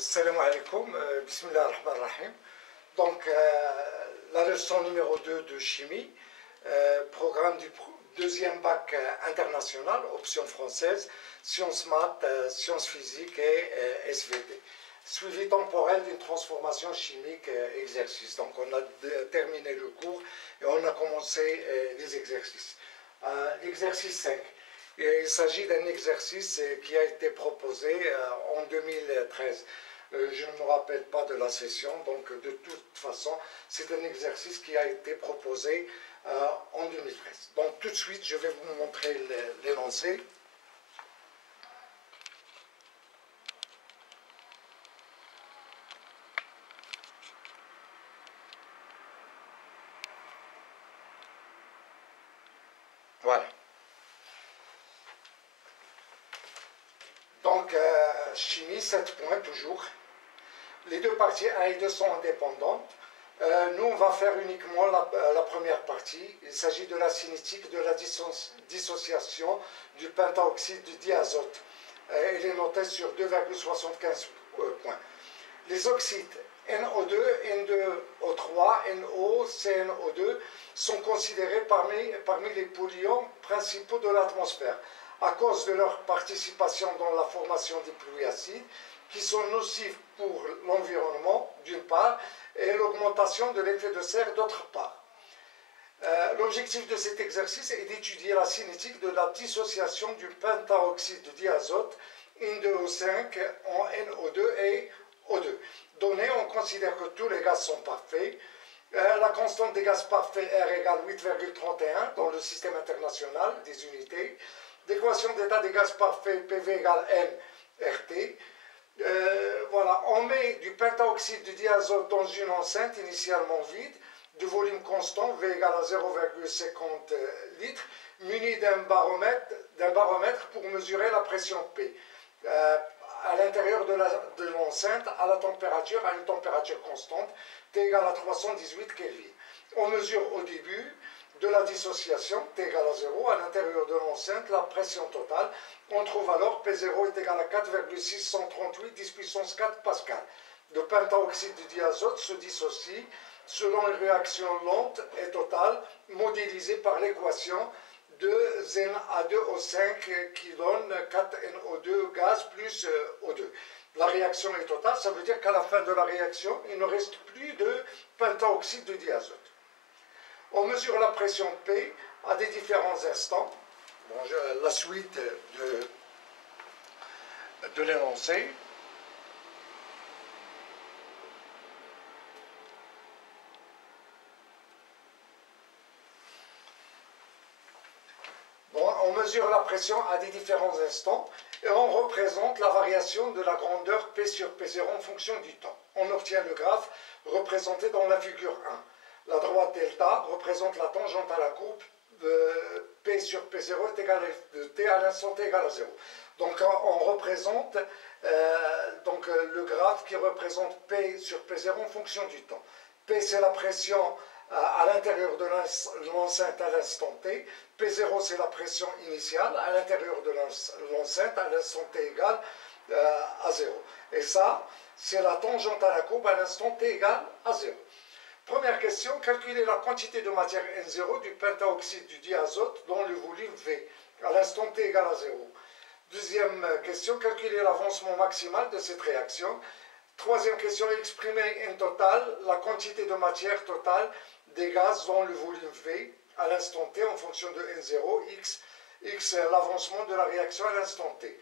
Salam alaikum, bismillah ar-Rahman ar-Rahim. Donc, la leçon numéro 2 de chimie, programme du deuxième bac international, option française, sciences maths, sciences physiques et SVT. Suivi temporel d'une transformation chimique, exercice. Donc, on a terminé le cours et on a commencé les exercices. L'exercice 5. Il s'agit d'un exercice qui a été proposé en 2013. Je ne me rappelle pas de la session, donc de toute façon, c'est un exercice qui a été proposé en 2013. Donc tout de suite, je vais vous montrer l'énoncé. Voilà. Donc, chimie, 7 points toujours. Les deux parties 1 et 2 sont indépendantes. Nous, on va faire uniquement la première partie. Il s'agit de la cinétique de la dissociation du pentaoxyde du diazote. Elle est notée sur 2,75 points. Les oxydes NO2, N2O3, NO, CNO2 sont considérés parmi les polluants principaux de l'atmosphère à cause de leur participation dans la formation des pluies acides qui sont nocifs pour l'environnement d'une part et l'augmentation de l'effet de serre d'autre part. L'objectif de cet exercice est d'étudier la cinétique de la dissociation du pentaoxyde de diazote N2O5 en NO2 et O2. Donné, on considère que tous les gaz sont parfaits. La constante des gaz parfaits R égale 8,31 dans le système international des unités. L'équation d'état des gaz parfaits PV égale M RT. Voilà, on met du pentaoxyde de diazote dans une enceinte initialement vide, de volume constant, V égale à 0,50 litres, muni d'un baromètre pour mesurer la pression P. À l'intérieur de l'enceinte, à une température constante, T égale à 318 Kelvin. On mesure au début de la dissociation, T égale à 0, à l'intérieur de l'enceinte, la pression totale. On trouve alors P0 est égal à 4,638 10 puissance 4 pascal. Le pentaoxyde du diazote se dissocie selon une réaction lente et totale modélisée par l'équation de Na2O5 qui donne 4NO2 gaz plus O2. La réaction est totale, ça veut dire qu'à la fin de la réaction, il ne reste plus de pentaoxyde de diazote. On mesure la pression P à des différents instants. Bon, la suite de l'énoncé. Bon, on mesure la pression à des différents instants et on représente la variation de la grandeur P sur P0 en fonction du temps. On obtient le graphe représenté dans la figure 1. La droite delta représente la tangente à la courbe P sur P0 est égal à T à l'instant T égale à 0. Donc on représente le graphe qui représente P sur P0 en fonction du temps. P c'est la pression à l'intérieur de l'enceinte à l'instant T. P0 c'est la pression initiale à l'intérieur de l'enceinte à l'instant T égale à 0. Et ça, c'est la tangente à la courbe à l'instant T égale à 0. Première question, calculer la quantité de matière N0 du pentaoxyde du diazote dans le volume V à l'instant T égale à 0. Deuxième question, calculer l'avancement maximal de cette réaction. Troisième question, exprimer en total la quantité de matière totale des gaz dans le volume V à l'instant T en fonction de N0, X l'avancement de la réaction à l'instant T.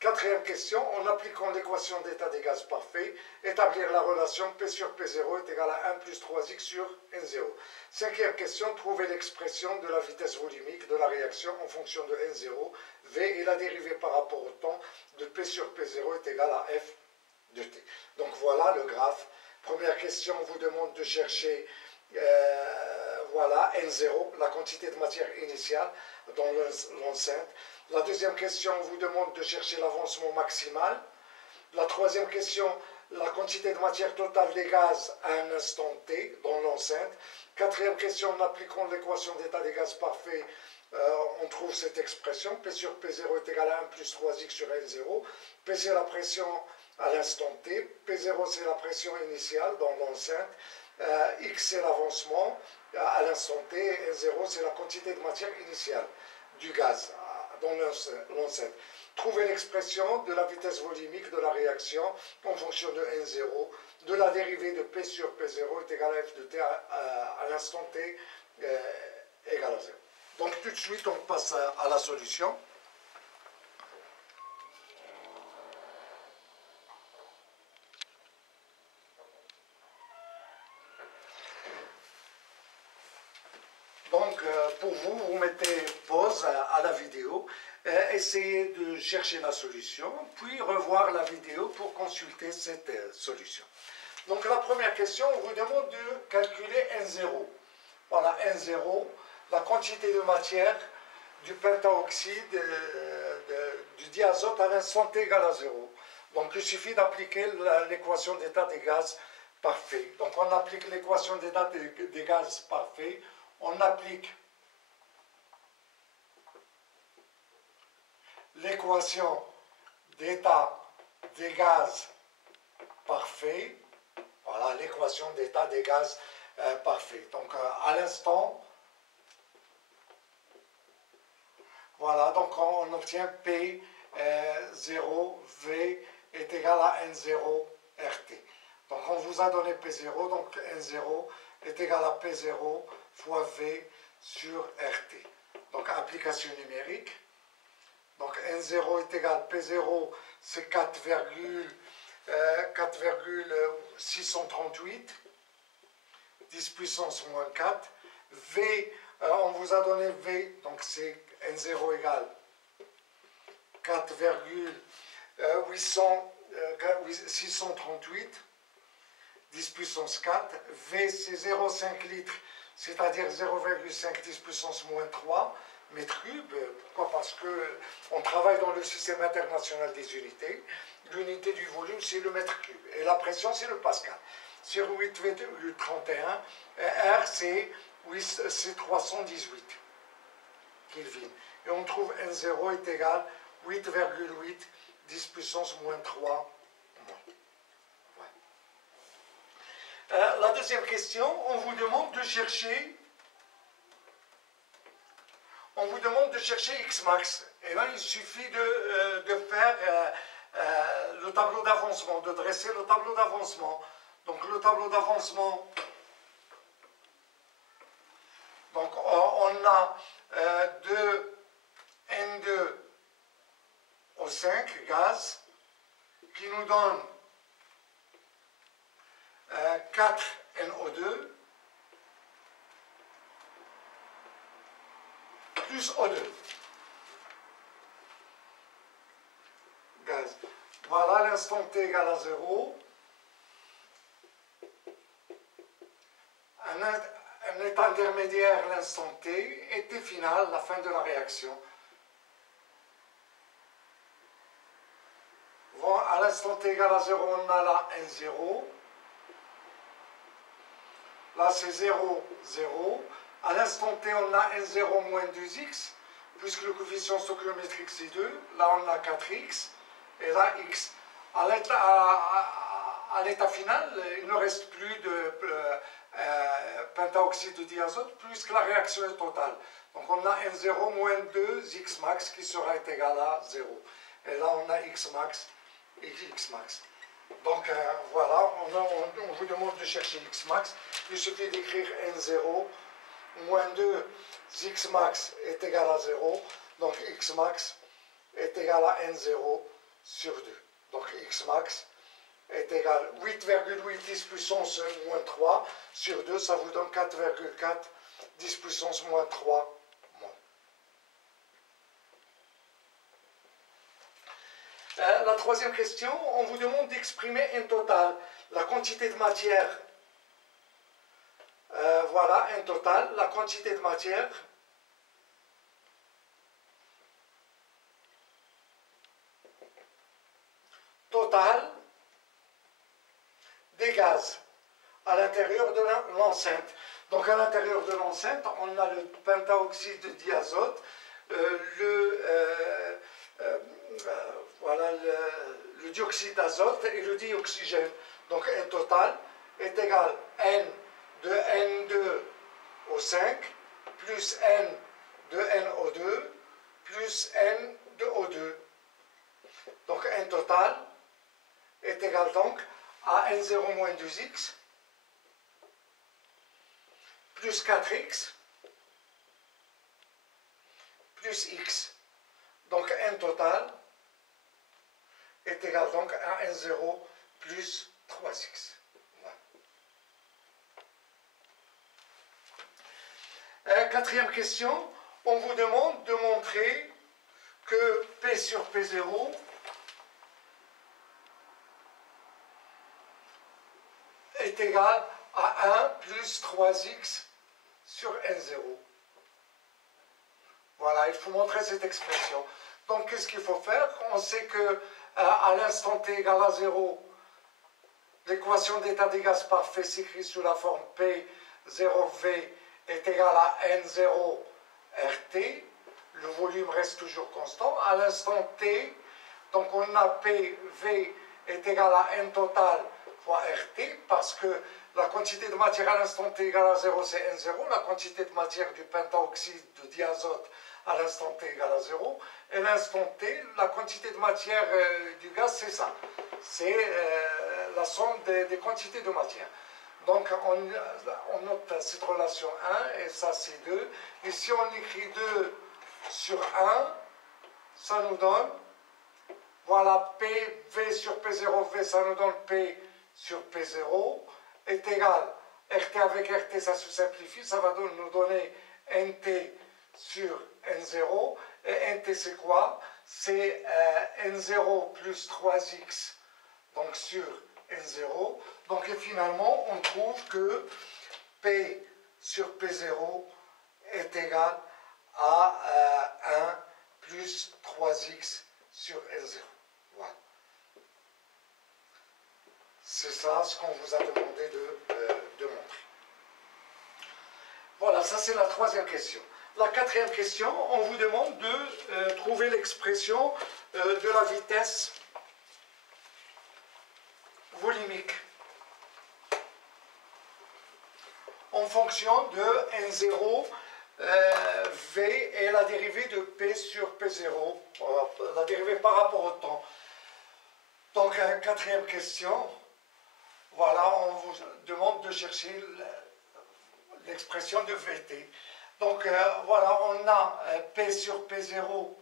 Quatrième question, en appliquant l'équation d'état des gaz parfaits, établir la relation P sur P0 est égal à 1 plus 3X sur N0. Cinquième question, trouver l'expression de la vitesse volumique de la réaction en fonction de N0, V et la dérivée par rapport au temps de P sur P0 est égal à F de T. Donc voilà le graphe. Première question, on vous demande de chercher voilà, N0, la quantité de matière initiale dans l'enceinte. La deuxième question, on vous demande de chercher l'avancement maximal. La troisième question, la quantité de matière totale des gaz à un instant T dans l'enceinte. Quatrième question, en appliquant l'équation d'état des gaz parfaits, on trouve cette expression, P sur P0 est égal à 1 plus 3X sur N0. P c'est la pression à l'instant T. P0 c'est la pression initiale dans l'enceinte. X c'est l'avancement à l'instant T. Et N0 c'est la quantité de matière initiale du gaz dans l'enceinte. Trouvez l'expression de la vitesse volumique de la réaction en fonction de N0, de la dérivée de P sur P0 est égale à F de T à l'instant T égale à 0. Donc tout de suite on passe à la solution. Donc, pour vous, vous mettez pause à la vidéo, essayez de chercher la solution, puis revoir la vidéo pour consulter cette solution. Donc, la première question, on vous demande de calculer N0. Voilà, N0, la quantité de matière du pentaoxyde du diazote à l'instant T égale à 0. Donc, il suffit d'appliquer l'équation d'état des gaz parfait. Donc, on applique l'équation d'état des gaz parfait. On applique l'équation d'état des gaz parfait. Voilà l'équation d'état des gaz parfait. Donc à l'instant, voilà, donc on obtient P0V est égal à N0 RT. Donc on vous a donné P0, donc N0 est égal à P0 fois V sur RT. Donc application numérique. Donc N0 est égal à P0, c'est 4,638, 10 puissance moins 4. V, on vous a donné V, donc c'est N0 égale 4,638, 10 puissance 4. V, c'est 0,5 litres, c'est-à-dire 0,5 10 puissance moins 3 mètres cubes. Pourquoi? Parce qu'on travaille dans le système international des unités. L'unité du volume, c'est le mètre cube. Et la pression, c'est le pascal. Sur 8,31, R, c'est 318 Kelvin. Et on trouve N0 est égal à 8,8 10 puissance moins 3. La deuxième question, on vous demande de chercher X max. Et là, il suffit de faire le tableau d'avancement, de dresser le tableau d'avancement. Donc le tableau d'avancement, donc on a 2N2O5 gaz qui nous donne 4NO2 plus O2 gaz. Voilà, l'instant T égale à 0. Un état intermédiaire, l'instant T, et T final, la fin de la réaction. Bon, à l'instant T égale à 0, on a là N0. Là, c'est 0, 0. À l'instant T, on a N0 moins 2x, puisque le coefficient stoichiométrique, c'est 2. Là, on a 4x, et là, x. À l'état final, il ne reste plus de pentaoxyde de diazote, puisque la réaction est totale. Donc, on a N0 moins 2x max qui sera égal à 0. Et là, on a x max et x max. Donc voilà, on vous demande de chercher x max. Il suffit d'écrire N0 moins 2 x max est égal à 0. Donc x max est égal à N0 sur 2. Donc x max est égal à 8,8 10 puissance moins 3 sur 2. Ça vous donne 4,4 10 puissance moins 3. La troisième question, on vous demande d'exprimer un total, la quantité de matière. Voilà, un total, la quantité de matière totale des gaz à l'intérieur de l'enceinte. Donc à l'intérieur de l'enceinte, on a le pentaoxyde de diazote, le dioxyde d'azote et le dioxygène. Donc N total est égal à N de N2 au 5 plus N de NO2 plus N de O2. Donc N total est égal donc à N0 moins 2x plus 4x plus x. Donc N total est égal donc à N0 plus 3x. Quatrième question, on vous demande de montrer que P sur P0 est égal à 1 plus 3x sur N0. Voilà, il faut montrer cette expression. Donc, qu'est-ce qu'il faut faire? On sait que à l'instant t égale à 0, l'équation d'état des gaz parfait s'écrit sous la forme P0V est égal à N0 RT. Le volume reste toujours constant. À l'instant t, donc on a PV est égal à N total fois RT, parce que la quantité de matière à l'instant t égale à 0, c'est N0. La quantité de matière du pentaoxyde de diazote à l'instant t égale à 0. Et l'instant t, la quantité de matière du gaz, c'est ça. C'est la somme des quantités de matière. Donc on note cette relation 1, et ça c'est 2. Et si on écrit 2 sur 1, ça nous donne, voilà, PV sur P0V, ça nous donne P sur P0 est égal, RT avec RT, ça se simplifie, ça va nous donner NT sur N0. Et NT, c'est quoi? C'est N0 plus 3x, donc sur N0. Donc, et finalement, on trouve que P sur P0 est égal à 1 plus 3x sur N0. Voilà. C'est ça ce qu'on vous a demandé de montrer. Voilà, ça c'est la troisième question. La quatrième question, on vous demande de trouver l'expression de la vitesse volimique en fonction de N0 V et la dérivée de P sur P0, la dérivée par rapport au temps. Donc, quatrième question, voilà, on vous demande de chercher l'expression de VT. Donc, voilà, on a P sur P0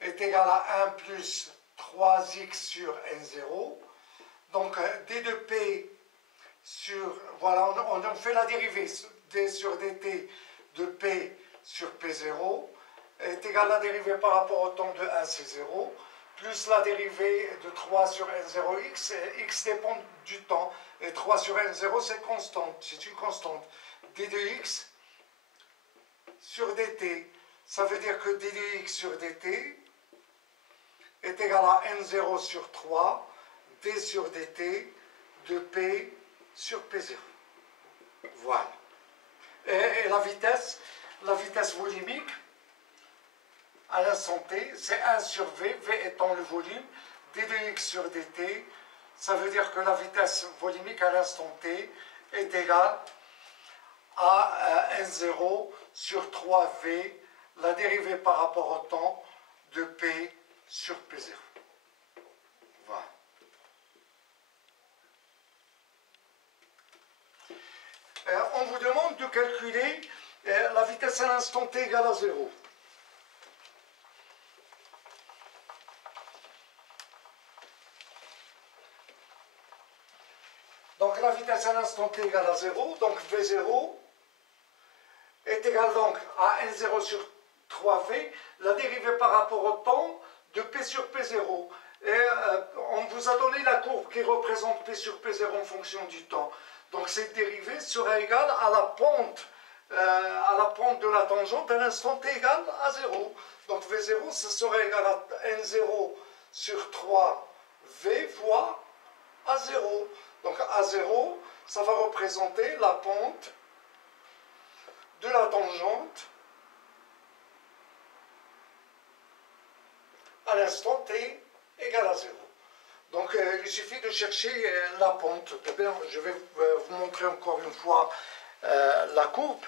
est égal à 1 plus 3x sur N0. Donc, D de P sur, voilà, on fait la dérivée, D sur dt de P sur P0 est égal à la dérivée par rapport au temps de 1, c'est 0, plus la dérivée de 3 sur N0x, x dépend du temps, et 3 sur N0 c'est constante, c'est une constante. D de x sur dt, ça veut dire que d de x sur dt est égal à N0 sur 3, d sur dt de P sur P0. Voilà. Et la vitesse volimique à l'instant t, c'est 1 sur V, V étant le volume, d de x sur dt, ça veut dire que la vitesse volimique à l'instant t est égale à N0 sur 3V, la dérivée par rapport au temps de P sur P0. Voilà. On vous demande de calculer la vitesse à l'instant t égale à 0. Donc la vitesse à l'instant t égale à 0, donc V0 est égal donc à N0 sur 3V, la dérivée par rapport au temps de P sur P0. Et on vous a donné la courbe qui représente P sur P0 en fonction du temps. Donc cette dérivée sera égale à la pente de la tangente à l'instant t égale à 0. Donc V0, ça sera égal à N0 sur 3V fois A0. Donc A0, ça va représenter la pente de la tangente à l'instant t égale à 0. Donc il suffit de chercher la pente. Je vais vous montrer encore une fois la courbe.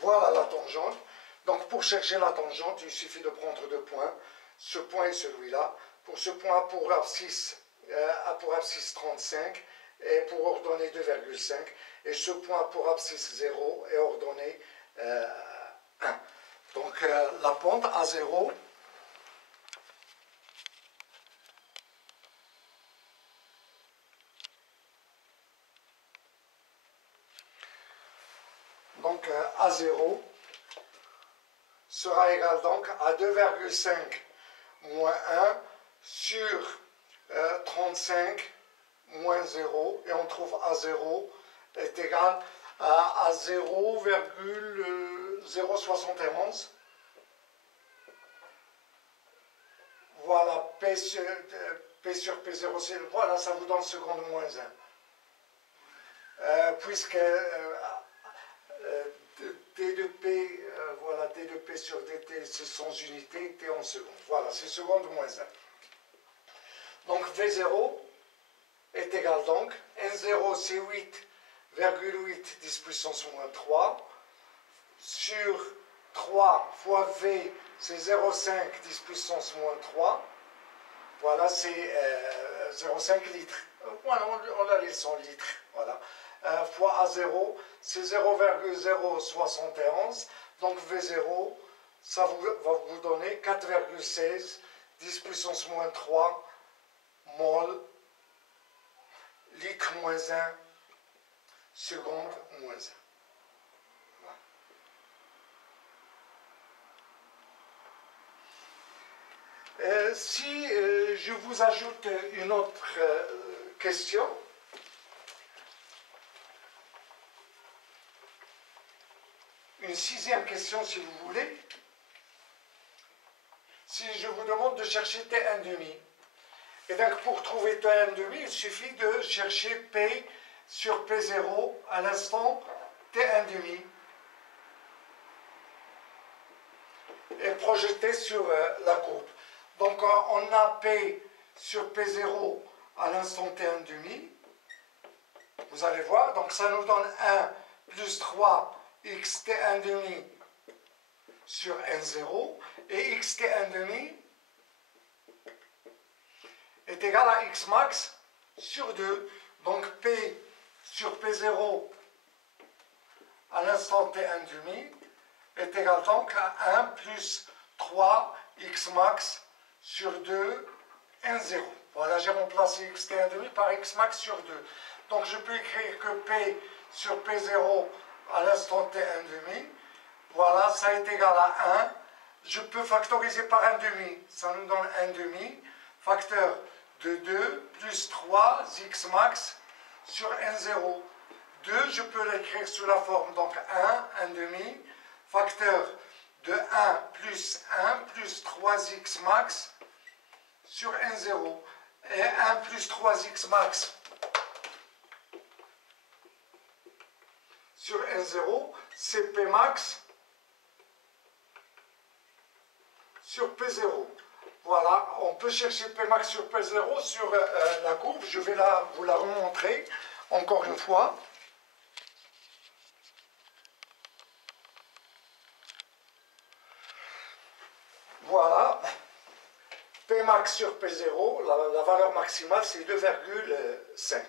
Voilà la tangente. Donc pour chercher la tangente, il suffit de prendre deux points. Ce point et celui-là. Pour ce point, pour abscisse 35 et pour ordonnée 2,5. Et ce point pour abscisse 0 est ordonnée 1. Donc la pente à 0. Donc à 0 sera égal donc à 2,5 moins 1 sur 35 moins 0, et on trouve à 0 est égal à 0,071. Voilà, P sur P0, voilà, ça vous donne seconde moins 1. Puisque D de P, voilà, D de P sur dt, c'est sans unité, T en seconde. Voilà, c'est seconde moins 1. Donc V0 est égal donc, N0 c'est 8,8 10 puissance moins 3, sur 3 fois V c'est 0,5 10 puissance moins 3, voilà, c'est 0,5 litres. Voilà, on la laisse en litres, voilà. Fois A0, c'est 0,071, donc V0, ça va vous donner 4,16 10 puissance moins 3 mol, litre moins 1, seconde moins 1. Voilà. Si je vous ajoute une autre question, une sixième question si vous voulez, si je vous demande de chercher T1,5, et donc pour trouver T1,5, il suffit de chercher P sur P0 à l'instant T1,5 et projeter sur la courbe. Donc on a P sur P0 à l'instant T1,5, vous allez voir, donc ça nous donne 1 plus 3 x T1,5 sur N0, et x T1,5 est égal à x max sur 2. Donc P sur P0 à l'instant T1,5 est égal donc à 1 plus 3 x max sur 2 N0. Voilà, j'ai remplacé x T1,5 par x max sur 2. Donc je peux écrire que P sur P0 à l'instant T1,5, voilà, ça est égal à 1. Je peux factoriser par 1,5, ça nous donne 1,5, facteur de 2 plus 3 x max sur N0. 2, je peux l'écrire sous la forme, donc 1, 1,5, facteur de 1 plus 3x max sur N0. Et 1 plus 3x max sur N0, c'est P max sur P0. Voilà, on peut chercher P max sur P0 sur la courbe. Je vais vous la remontrer encore une fois. Voilà, P max sur P0, la valeur maximale c'est 2,5.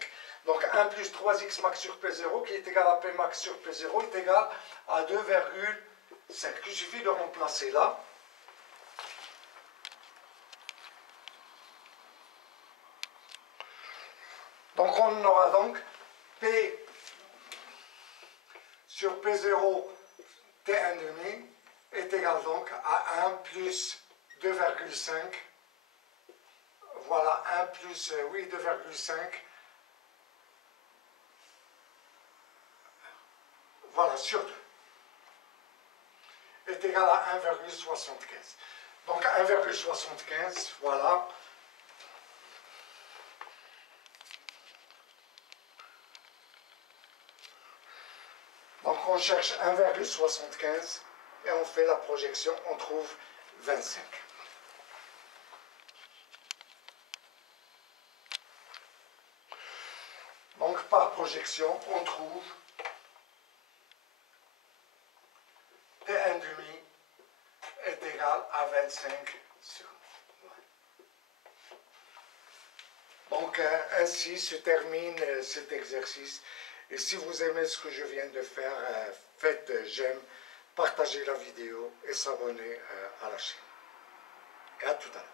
Donc 1 plus 3x max sur P0 qui est égal à P max sur P0 est égal à 2,5. Il suffit de remplacer là. Donc on aura donc P sur P0 T1,5 est égal donc à 1 plus 2,5. Voilà, 1 plus, 2,5. Voilà, sur 2. Est égal à 1,75. Donc 1,75, voilà. on cherche 1,75 et on fait la projection, on trouve 25. Donc par projection, on trouve T1 demi est égal à 25 sur 9. Donc ainsi se termine cet exercice. Et si vous aimez ce que je viens de faire, faites j'aime, partagez la vidéo et s'abonnez à la chaîne. Et à tout à l'heure.